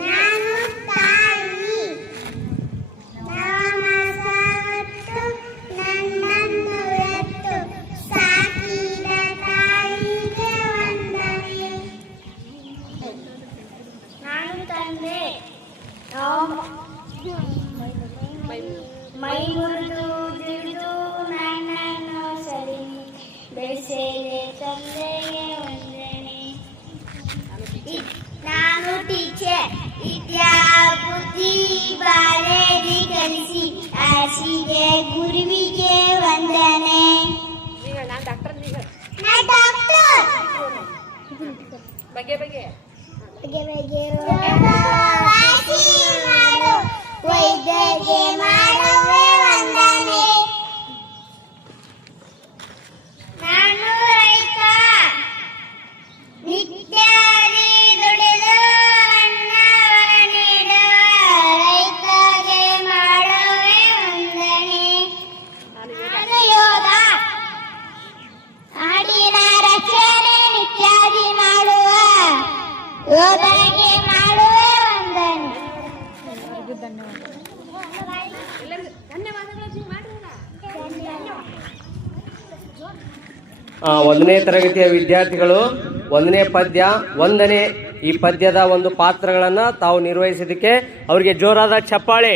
ನಾನು ತಾಯಿ ನವಮಾಸ ಹೊತ್ತು ನನ್ನನ್ನು ಎತ್ತು ಸಾಕಿದ ತಾಯಿಗೆ ವಂದನೆ. ನಾನು ತಂದೆ ಮೈ ಮುರಿದು ದುಡಿದು ನನ್ನನ್ನು ಸರಿ ಬೆಳೆಸಿದೆ ತಂದೆಗೆ ವಂದನೆ. ನಾನು ಟೀಚರ್ ವಿದ್ಯಾ ಬುದ್ಧಿ ಬಾಳೆದಿ ಕಲಿಸಿ ಆಸಿಗೆ ಗುರುವಿಗೆ ವಂದನೆ. ನಾನು ಡಾಕ್ಟರ್ ಬಗೆ ಬಗೆ ವೈದ್ಯಗೆ ಮಾಡುವೆ ವಂದನೆ. ನಾನು ರೈತ ನಿತ್ಯದಿ ದುಡಿದು ಅನ್ನವ ನೀಡುವ ರೈತಗೆ ಮಾಡುವೆ ವಂದನೆ. ನಾನು ಯೋಧ ನಾಡಿನ ರಕ್ಷಣೆ ನಿತ್ಯದಿ ಮಾಡುವ ಯೋಧಗೆ ಮಾಡುವೆ ವಂದನೆ. ಒಂದನೇ ತರಗತಿಯ ವಿದ್ಯಾರ್ಥಿಗಳು ಒಂದನೇ ಪದ್ಯ ವಂದನೆ ಈ ಪದ್ಯದ ಒಂದು ಪಾತ್ರಗಳನ್ನ ತಾವು ನಿರ್ವಹಿಸಿದ್ದಕ್ಕೆ ಅವರಿಗೆ ಜೋರಾದ ಚಪ್ಪಾಳೆ.